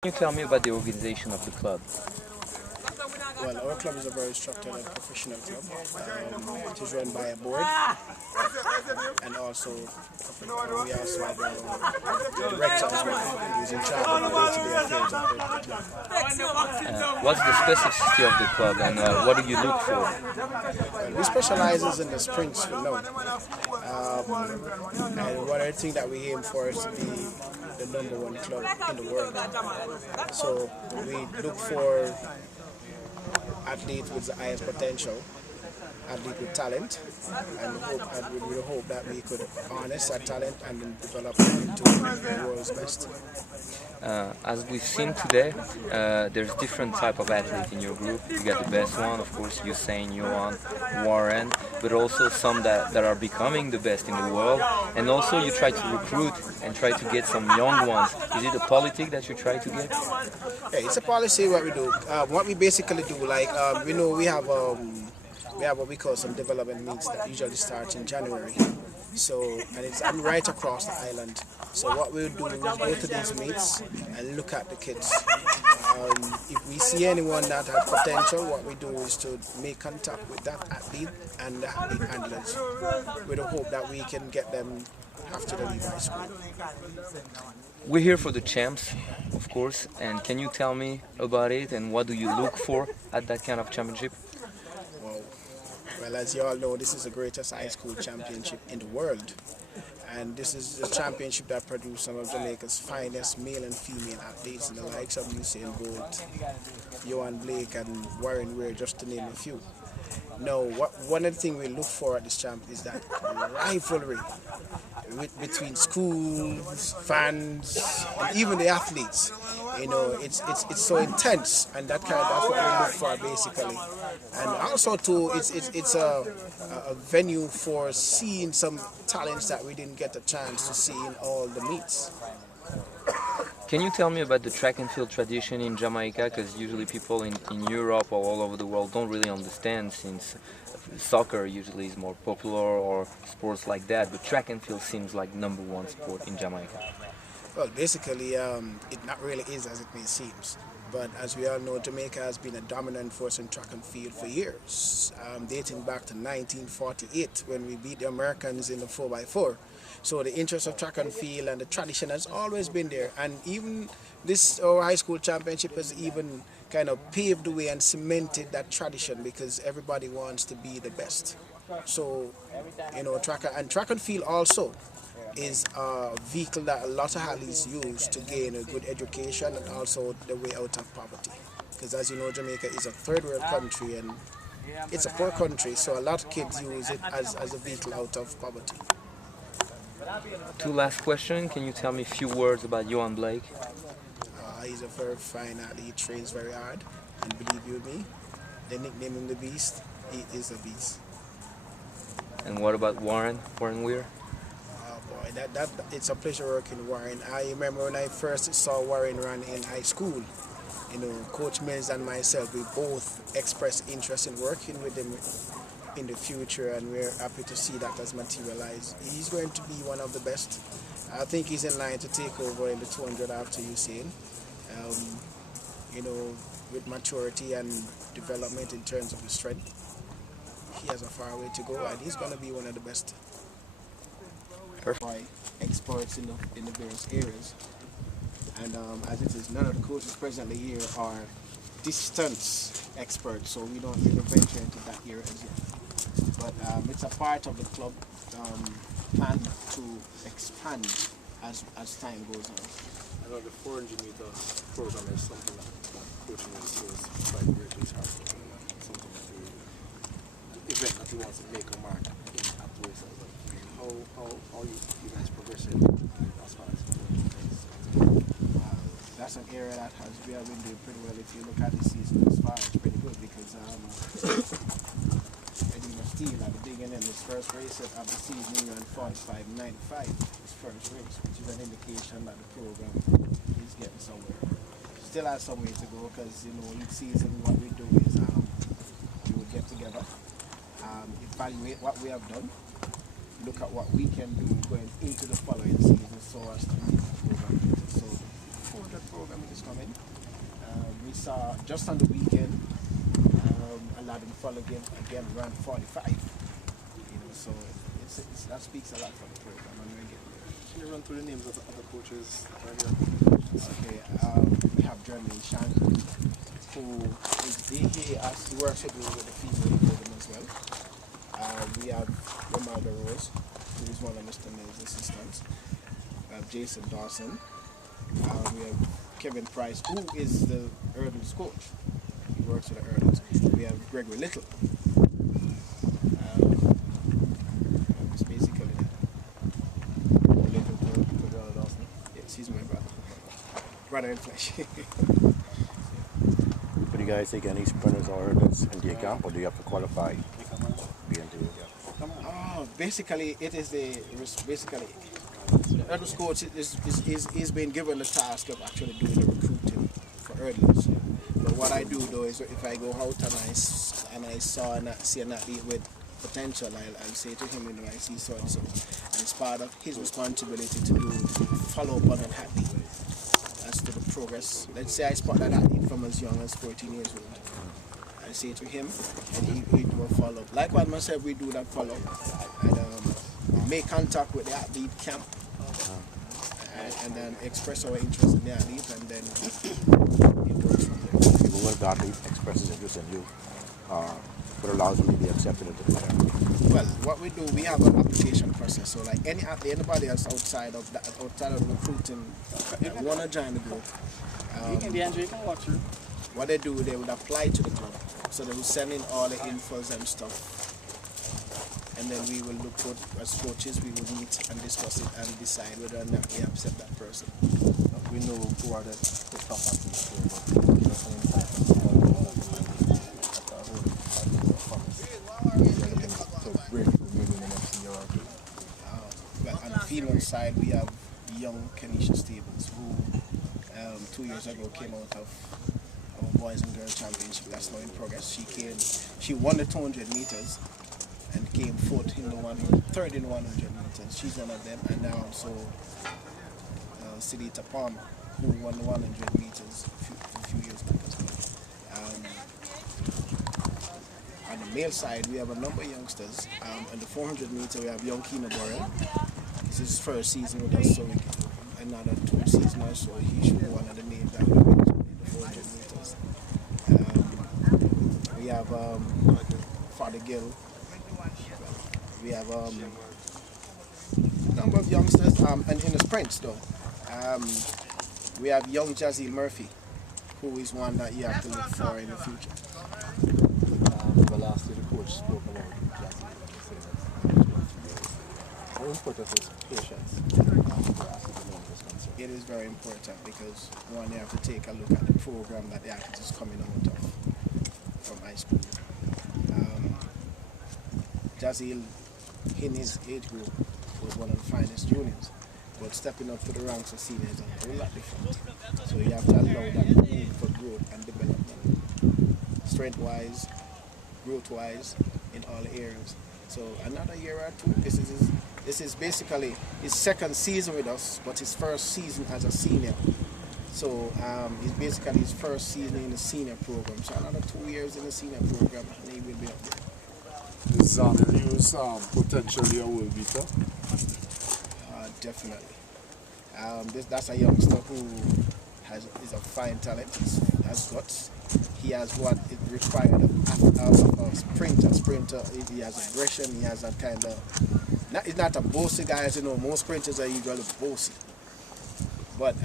Can you tell me about the organization of the club? Well, our club is a very structured and professional club. It is run by a board, and also we also have a director as well, who is in charge of the day-to-day affairs of the club. What's the specificity of the club and what do you look for? Well, we specialize in the sprints for now. And one of the things that we aim for is to be the #1 club in the world. So we look for athletes with the highest potential, athlete with talent, and we will hope that we could harness that talent and then develop it into the world's best. As we've seen today, there's different type of athletes in your group. You got the best one, of course, Usain, Johan, Warren, but also some that are becoming the best in the world. And also you try to recruit and try to get some young ones. Is it a politic that you try to get? Yeah, it's a policy what we do. What we basically do, like we know we have what we call some development meets that usually start in January. So, and it's right across the island. So what we'll do is go to these meets and look at the kids. If we see anyone that has potential, what we do is to make contact with that athlete and the athlete handlers with the hope that we can get them after they leave high school. We're here for the champs, of course, and can you tell me about it and what do you look for at that kind of championship? Well, as you all know, this is the greatest high school championship in the world. And this is the championship that produced some of Jamaica's finest male and female athletes in the likes of Usain Bolt, Johan Blake and Warren Weir, just to name a few. Now, one of the things we look for at this champ is that rivalry between schools, fans, and even the athletes. You know, it's so intense, and that's what we look for basically. And also too, it's a venue for seeing some talents that we didn't get a chance to see in all the meets. Can you tell me about the track and field tradition in Jamaica? Because usually people in Europe or all over the world don't really understand, since soccer usually is more popular or sports like that, but track and field seems like #1 sport in Jamaica. Well, basically, it not really is as it may seem. But as we all know, Jamaica has been a dominant force in track and field for years, dating back to 1948 when we beat the Americans in the 4x4. So the interest of track and field and the tradition has always been there. And even this our high school championship has even kind of paved the way and cemented that tradition, because everybody wants to be the best. So, you know, track and field also is a vehicle that a lot of athletes use to gain a good education and also the way out of poverty. Because as you know, Jamaica is a third world country and it's a poor country, so a lot of kids use it as a vehicle out of poverty. Two last questions. Can you tell me a few words about Johan Blake? He's a very fine athlete, he trains very hard, and believe you me, they nickname him the Beast. He is a beast. And what about Warren Weir? Boy, it's a pleasure working with Warren. I remember when I first saw Warren run in high school, you know, Coach Mills and myself, we both expressed interest in working with him in the future, and we're happy to see that has materialized. He's going to be one of the best. I think he's in line to take over in the 200 after Usain. You know, with maturity and development in terms of his strength, he has a far way to go, and he's going to be one of the best. By experts in the various areas, and as it is, none of the coaches presently here are distance experts, so we don't really venture into that area as yet. But it's a part of the club plan to expand as time goes on. I know the 400-meter program is something that coaching is quite greatly targeted. Something that the event that he wants to make a mark in at the race. How you guys progressing as far as that's an area that we have been doing pretty well. If you look at the season as far, it's pretty good, because Steve at the beginning, his first race of the season, he ran 45.95, his first race, which is an indication that the program is getting somewhere. Still has some way to go, because you know, each season what we do is we would get together, evaluate what we have done, look at what we can do going into the following season so as to meet the program. So good program is coming. We saw just on the weekend, Aladdin Fall again ran 45. So that speaks a lot for the program, and we're getting there. Can you run through the names of the other coaches that are here? Okay, we have Jeremy Shan, who works with me with the female program as well. We have Romaldo Rose, who is one of Mr. Mills' assistants. We have Jason Dawson. We have Kevin Price, who is the Erdels coach. He works with the Erdels. We have Gregory Little. It's basically that. Little to Dawson. Yes, he's my brother. Brother in flesh. Do you guys take any sprinters or hurdles into your camp, or do you have to qualify to be into your camp? Basically, it is the Erdels coach is being given the task of actually doing the recruiting for Erdels. But what I do though is if I go out and I see an athlete with potential, I'll say to him, I see so and so. And it's part of his responsibility to do follow up on an athlete as to the progress. Let's say I spot that athlete from as young as 14 years old. I say to him, and he do a follow up. Likewise, myself, we do that follow up, and make contact with the athlete camp, and then express our interest in the athlete, and then it works from there. Even when the athlete expresses interest in you, what allows them to be accepted into the camp? Well, what we do, we have an application process. So, like anybody else outside of the recruiting, want to join the group. What they do, they would apply to the club. So they will send in all the infos and stuff. And then we will look for, as coaches, we will meet and discuss it and decide whether or not we accept that person. We know who are the top athletes here, Well, on the female side, we have young Kenisha Stevens, who 2 years ago came out of our Boys and Girls Championship. That's now in progress. She won the 200 meters and came third in the 100 meters. She's one of them, and now also Sidita Palmer, who won the 100 meters a few years back as well. On the male side, we have a number of youngsters. On the 400 meter, we have young Keena Borrell. This is his first season with us, so another 2 seasons or so, he should be one of the names that will be in the 400 meters. We have Father Gill. We have a number of youngsters, and in the sprints though, we have young Jazeel Murphy, who is one that you have to look for in the future. Last year the coach spoke about how important is patience? It is very important because one, you have to take a look at the program that the athlete is coming out of from high school. Jazeel, in his age group, was one of the finest juniors, but stepping up to the ranks of seniors is a whole lot different. So you have to allow that room for growth and development, strength-wise, growth-wise, in all areas. So another year or two. This is basically his second season with us, but his first season as a senior. So it's basically his first season in the senior program. So another 2 years in the senior program, and he will be up there. Is News potentially a world beater? Definitely. That's a youngster who is a fine talent, has guts. He has what is required of a sprinter. He has aggression, he has that kind of, he's not a bossy guy, as you know, most sprinters are usually bossy. But,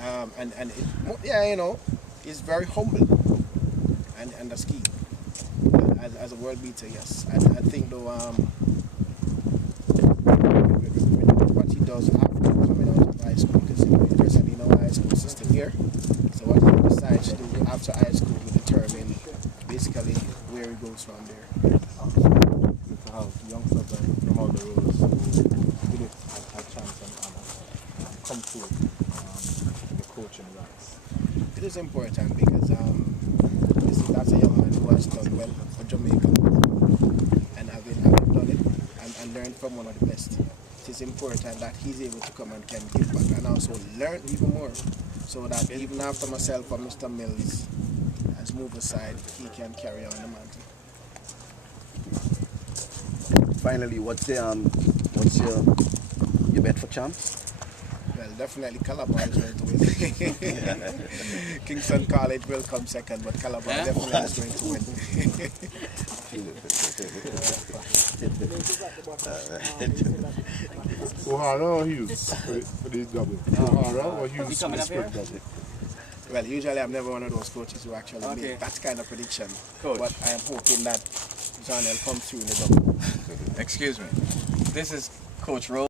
he's very humble, and that's key. As a world beater, yes. I think though, what he does after coming out of high school, because he's presently in our high school system here. So what he decides to do after high school will determine basically where he goes from there. To have youngsters from all the roads who really have a chance and come through the coaching ranks. It is important because that's a young man who has done well for Jamaica and having done it and learned from one of the best. It is important that he's able to come and can give back and also learn even more. so that even after myself or Mr. Mills has moved aside, he can carry on the mantle. Finally, what's your bet for champs? Well, definitely Calabar is going to win. Kingston College will come second, but Calabar definitely is going to win. O'Hara or Hughes for the double? O'Hara or Hughes for the split double? Well, usually I'm never one of those coaches who actually make that kind of prediction. Coach. But I am hoping that Janelle comes through in the double. Excuse me. This is Coach Rose.